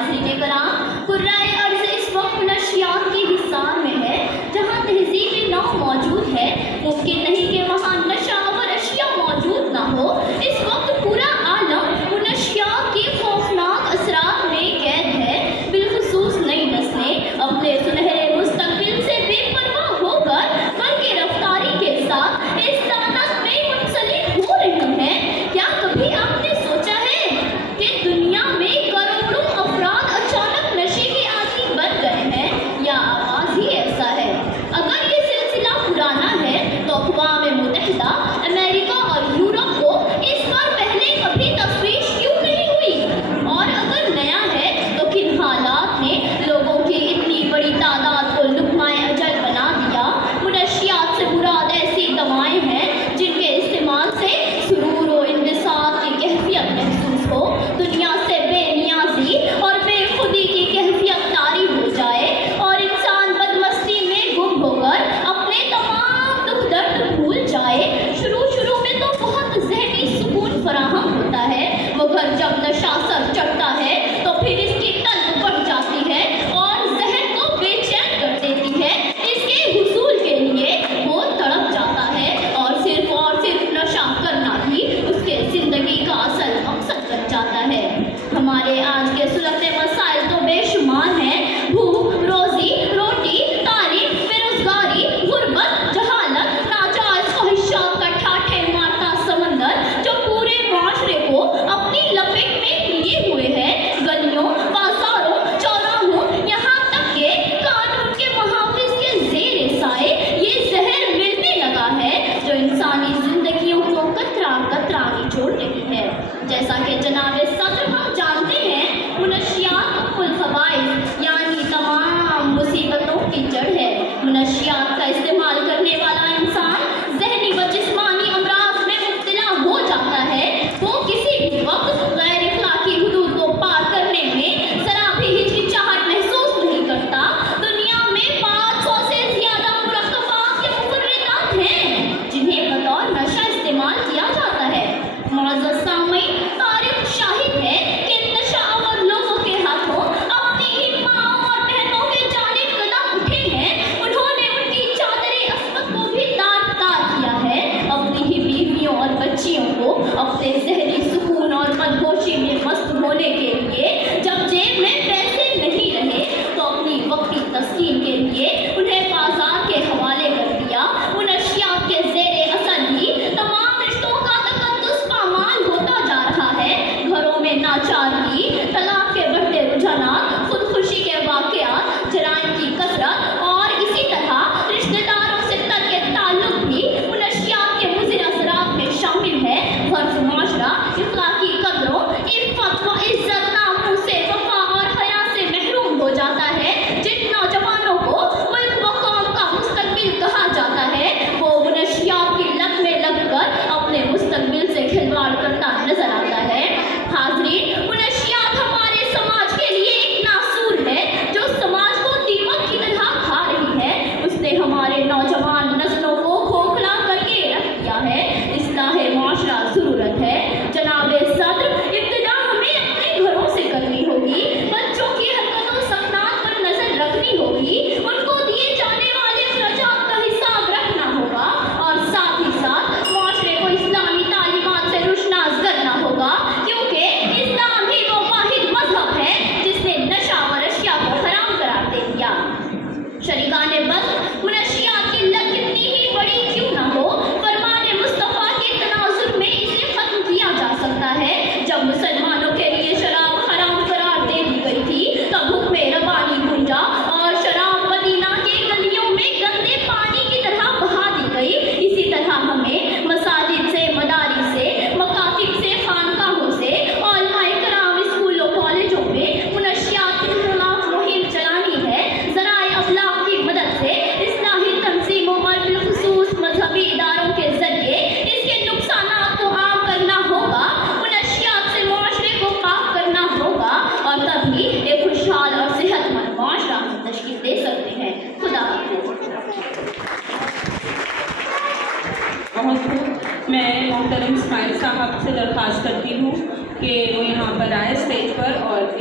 حاضرین کرام، قرائے ارض اس وقت نشریات کی حصار میں ہے جہاں تہذیب نو موجود ہے۔ ممکن نہیں کہ وہاں نشاور اشیاء موجود نہ ہو۔ اس وقت پورا عالم نشریات کی خوفناک اثرات میں قید ہے۔ بالخصوص نئی نسلیں اپنے سنہرے مستقبل سے بے پرواہ ہو کر برقی رفتاری کے ساتھ اس طاقت میں منسلک ہو رہی ہیں۔ کیا کبھی آپ نے سوچا ہے کہ دنیا میں کروڑوں افراد اچانک نشے کے عادی بن گئے ہیں، یا آغاز ہی ایسا ہے؟ اگر یہ سلسلہ پرانا ہے تو اقوام متحدہ، امریکہ اور یورپ کو اس پر پہلے کبھی تشویش کیوں نہیں ہوئی؟ اور اگر نیا ہے تو کن حالات نے لوگوں کی اتنی بڑی تعداد کو لقمۂ اجل بنا دیا؟ منشیات سے مراد ایسی دوائیں ہیں جن کے استعمال سے سرور و انبساط کی کیفیت محسوس ہو، دنیا سے بے نیازی اور بے خودی کی کیفیت طاری ہو جائے اور انسان بدمستی میں گم ہو کر اپنے تمام دکھ درد بھول جائے۔ شروع میں تو بہت ذہنی سکون فراہم ہوتا ہے، مگر جب نشہ سر چڑھتا ہے تو پھر اس کی طلب بڑھ جاتی ہے اور ذہن کو بے چین کر دیتی ہے۔ اس کے حصول کے لیے وہ تڑپ جاتا ہے اور صرف نشہ کرنا ہی اس کے زندگی کا اصل مقصد بن جاتا ہے۔ ہمارے آج کے سلگتے مسائل تو بے شمار ہیں: بھوک، روزی روٹی، تعلیم، بے روزگاری، غربت، جہالت، ناجائز خواہشات کا ٹھاٹھے مارتا سمندر جو پورے معاشرے کو اپنی لپیٹ میں لیے ہوئے ہے۔ گلیوں، بازاروں، چوراہوں، یہاں تک کہ قانون کے محافظ کے زیر سائے یہ زہر ملنے لگا ہے جو انسانی زندگیوں کو قطرہ قطرہ نچوڑ رہی ہے۔ جیسا کہ جناب صدر ہم جانتے ہیں، منشیات الخبائث یعنی تمام مصیبتوں کی جڑ ہے۔ منشیات کا استعمال کرنے والا انسان ذہنی و جسمانی امراض میں مبتلا ہو جاتا ہے۔ وہ کسی بھی وقت غیر اخلاقی حدود کو پار کرنے میں ذرا بھی ہچکچاہٹ محسوس نہیں کرتا۔ دنیا میں 500 سے زیادہ مرکبات کے مفردات ہیں جنہیں بطور نشہ استعمال کیا جاتا ہے۔ معزز سامعین، تاریخ شاہد ہے کہ نشہ آور لوگوں کے ہاتھوں اپنی ہی ماں اور بہنوں کے جانب قدم اٹھے ہیں۔ انہوں نے ان کی چادر عصمت کو بھی تار تار کیا ہے۔ اپنی ہی بیویوں اور بچیوں کو اپنے ذہنی سکون اور مدہوشی میں مست ہونے کے لیے جب جیب میں پیسے نہیں رہے تو اپنی وقتی تسکین کے لیے انہیں بازار کے حوالے کر دیا۔ منشیات کے زیر اثر ہی تمام رشتوں کا تقدس پامال ہوتا جا رہا ہے۔ گھروں میں ناچارگی، طلاق کے بڑھتے رجحانات، خودکشی کے واقعات، جرائم کی کثرت اور اسی طرح رشتہ داروں سے ترک تعلق بھی منشیات کے مضر اثرات میں شامل ہے۔ فرد معاشرہ اخلاقی قدروں، عفت و عزت، ناموس سے، وفا اور حیا سے محروم ہو جاتا ہے۔ جن نوجوانوں کو ملک و قوم کا مستقبل کہا جاتا ہے، وہ منشیات کی لت میں لگ کر اپنے مستقبل سے کھلواڑ کرتا نظر آتا ہے۔ حاضرین، منشیات ہمارے سماج کے لیے ایک ناسور ہے جو سماج کو دیمک کی طرح کھا رہی ہے۔ اس نے ہمارے نوجوان نسلوں کو کھوکھلا کر کے رکھ دیا ہے۔ اصلاح معاشرہ ضرورت ہے۔ جناب صدر، ابتدا ہمیں اپنے گھروں سے کرنی ہوگی۔ بچوں کی حرکت و سکنات پر نظر رکھنی ہوگی، ان کو دیے جانے والے اخراجات کا حساب رکھنا ہوگا اور ساتھ ہی ساتھ معاشرے کو اسلامی تعلیمات سے روشناس کرنا ہوگا، کیونکہ اسلام ہی وہ واحد مذہب ہے جس نے نشہ و اشیاء کو حرام قرار دے دیا۔ شریکان بس، منشیات کی لت کتنی ہی بڑی کیوں نہ ہو، فرمان مصطفیٰ کے تناظر میں اسے ختم کیا جا سکتا ہے۔ جب مسلمانوں کے لیے شراب حرام قرار دے دی گئی تھی تب حکم ربانی گونجا اور شراب مدینہ کے گلیوں میں گندے پانی کی طرح بہا دی گئی۔ اسی طرح ہمیں مساجد سے، مدارس سے، مکاتب سے، خانقاہوں سے، علماء کرام، اسکولوں، کالجوں میں منشیات کے خلاف مہم چلانی ہے۔ ذرائع ابلاغ کی مدد سے اصلاحی تنظیموں اور بالخصوص مذہبی اداروں کے ذریعے اس کے نقصانات کو عام کرنا ہوگا، منشیات سے معاشرے کو پاک کرنا ہوگا، اور تبھی ایک خوشحال اور صحت مند معاشرہ ہم تشکیل دے سکتے ہیں۔ خدا حافظ۔ بہت خوب، میں محترم اسماعیل صاحب سے درخواست کرتی ہوں کہ وہ یہاں پر آئے اسٹیج پر اور